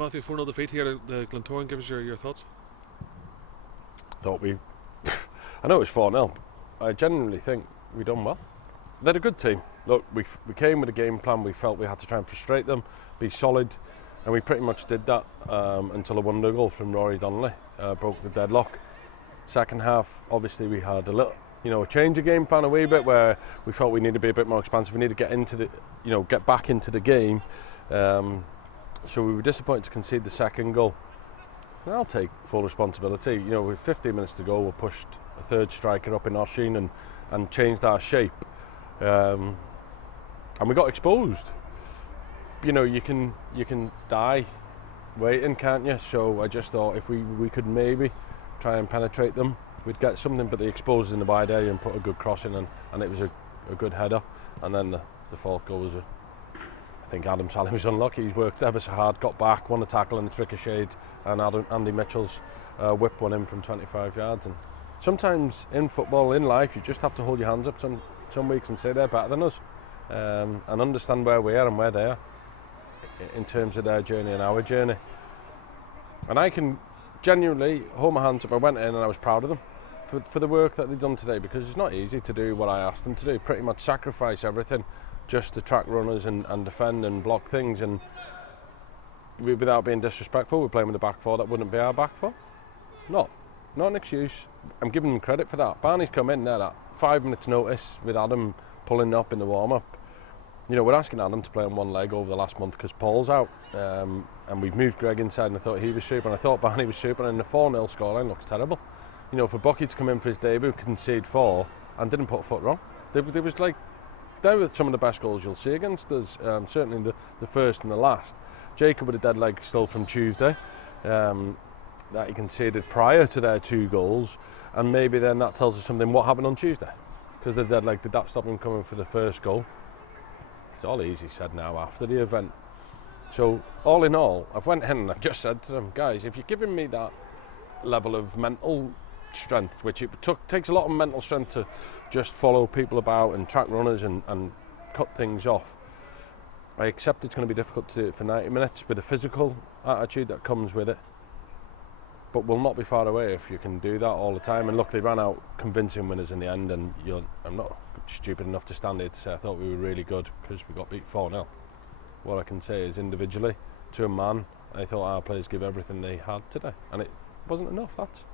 Matthew, 4-0 defeat here at the Glentoran. Give us your thoughts. Thought we... I know it was 4-0. I genuinely think we done well. They're a good team. Look, we came with a game plan. We felt we had to try and frustrate them, be solid, and we pretty much did that until a wonder goal from Rory Donnelly broke the deadlock. Second half, obviously, we had a little, a change of game plan a wee bit where we felt we need to be a bit more expansive. We need to get into the, get back into the game. So we were disappointed to concede the second goal. And I'll take full responsibility. With 15 minutes to go, we pushed a third striker up in Oshin and changed our shape. And we got exposed. You can die waiting, can't you? So I just thought if we could maybe try and penetrate them, we'd get something, but they exposed us in the wide area and put a good cross in, and it was a good header. And then the fourth goal was I think Adam Sally was unlucky. He's worked ever so hard, got back, won a tackle and a trick ricocheted, and Andy Mitchell's whip one in from 25 yards. And sometimes in football, in life, you just have to hold your hands up some weeks and say they're better than us, and understand where we are and where they are in terms of their journey and our journey. And I can genuinely hold my hands up. I went in and I was proud of them for the work that they've done today, because it's not easy to do what I asked them to do, pretty much sacrifice everything just to track runners and defend and block things. And without being disrespectful, we're playing with a back four that wouldn't be our back four. Not an excuse. I'm giving them credit for that. Barney's come in there at 5 minutes notice with Adam pulling up in the warm-up. We're asking Adam to play on one leg over the last month because Paul's out, and we've moved Greg inside, and I thought he was super, and I thought Barney was super, and the 4-0 scoreline looks terrible. For Bucky to come in for his debut, concede 4 and didn't put a foot wrong. They were some of the best goals you'll see against us, certainly the first and the last. Jacob with a dead leg still from Tuesday that he conceded prior to their 2 goals, and maybe then that tells us something what happened on Tuesday, because the dead leg, did that stop him coming for the first goal? It's all easy said now after the event. So all in all, I've went in and I've just said to them, guys, if you're giving me that level of mental strength, which it takes a lot of mental strength to just follow people about and track runners and cut things off, I accept it's going to be difficult to do it for 90 minutes with the physical attitude that comes with it, but we'll not be far away if you can do that all the time. And look, they ran out convincing winners in the end, and I'm not stupid enough to stand here to say I thought we were really good because we got beat 4-0. What I can say is individually, to a man, I thought our players gave everything they had today, and it wasn't enough. That's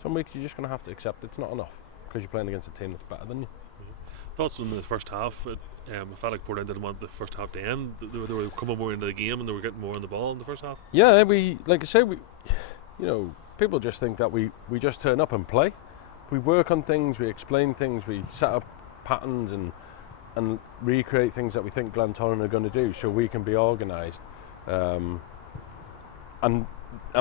some weeks you're just going to have to accept it's not enough because you're playing against a team that's better than you. Thoughts on the first half? It felt like Portland didn't want the first half to end. They were coming more into the game and they were getting more on the ball in the first half. Yeah, like I say, people just think that we just turn up and play. We work on things, we explain things, we set up patterns and recreate things that we think Glentoran are going to do so we can be organised. And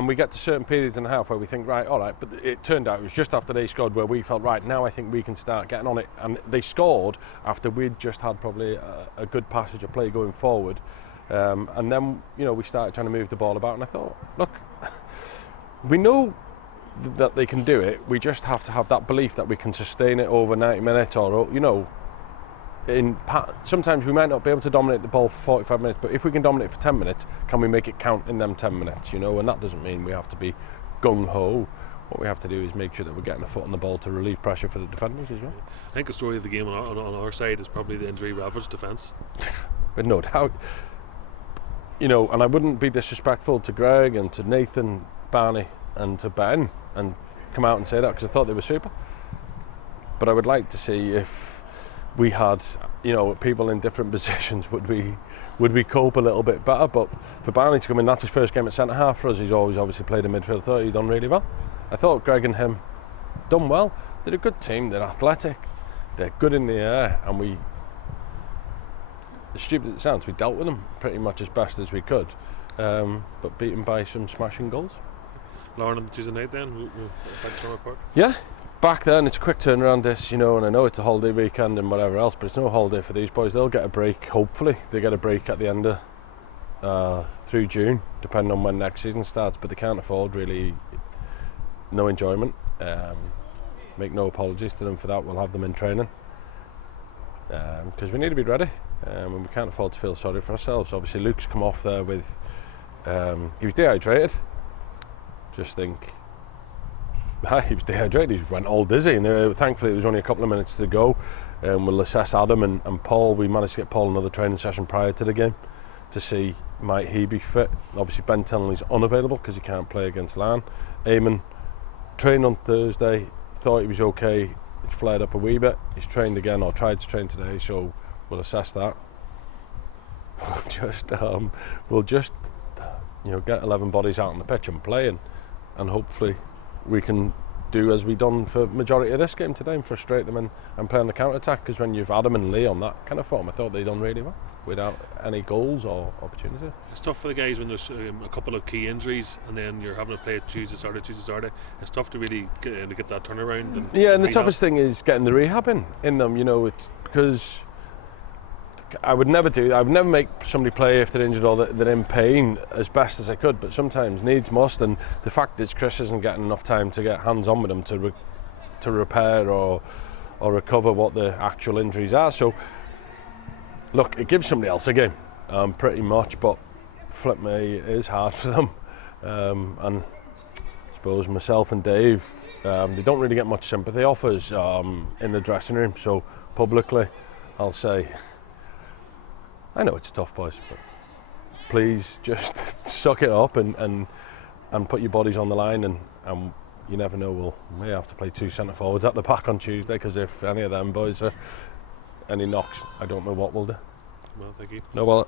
we get to certain periods in the half where we think, right, all right, but it turned out it was just after they scored where we felt, right, now I think we can start getting on it. And they scored after we'd just had probably a good passage of play going forward. And then, we started trying to move the ball about, and I thought, look, we know that they can do it. We just have to have that belief that we can sustain it over 90 minutes or, sometimes we might not be able to dominate the ball for 45 minutes, but if we can dominate for 10 minutes, can we make it count in them 10 minutes, and that doesn't mean we have to be gung-ho. What we have to do is make sure that we're getting a foot on the ball to relieve pressure for the defenders as well. I think the story of the game on our side is probably the injury-ravaged defence. With no doubt. And I wouldn't be disrespectful to Greg and to Nathan, Barney and to Ben and come out and say that because I thought they were super. But I would like to see if we had, people in different positions, would we cope a little bit better? But for Barney to come in, that's his first game at centre half for us. He's always obviously played in midfield. I thought he'd done really well. I thought Greg and him done well. They're a good team. They're athletic. They're good in the air, and as stupid as it sounds, we dealt with them pretty much as best as we could, but beaten by some smashing goals. Lauren on Tuesday night then, we'll back to Summer Park. Yeah. Back then, it's a quick turnaround this, and I know it's a holiday weekend and whatever else, but it's no holiday for these boys. They'll get a break, hopefully. They get a break at the end of, through June, depending on when next season starts, but they can't afford really no enjoyment. Make no apologies to them for that. We'll have them in training because we need to be ready, and we can't afford to feel sorry for ourselves. Obviously, Luke's come off there with He was dehydrated. Just think, he was dehydrated. He went all dizzy, and thankfully there was only a couple of minutes to go. We'll assess Adam and Paul. We managed to get Paul another training session prior to the game to see might he be fit. Obviously Ben Tenley's unavailable because he can't play against Larne. Eamon trained on Thursday, thought he was okay. It's flared up a wee bit. He's trained again, or tried to train today, so we'll assess that. We'll just get 11 bodies out on the pitch and play, and hopefully we can do as we done for majority of this game today and frustrate them and play on the counter-attack, because when you've Adam and Lee on that kind of form, I thought they done really well without any goals or opportunity. It's tough for the guys when there's a couple of key injuries and then you're having to play Tuesday, Saturday. It's tough to really get that turnaround. And the toughest thing is getting the rehab in them. It's because I would never make somebody play if they're injured or they're in pain as best as I could, but sometimes needs must, and the fact is Chris isn't getting enough time to get hands on with them to repair or recover what the actual injuries are. So look, it gives somebody else a game, pretty much, but flip me, it is hard for them, and I suppose myself and Dave, they don't really get much sympathy offers in the dressing room, so publicly I'll say, I know it's tough, boys, but please just suck it up and put your bodies on the line, and you never know, we may have to play 2 centre forwards at the back on Tuesday, because if any of them boys are any knocks, I don't know what we'll do. Well, thank you. No, well.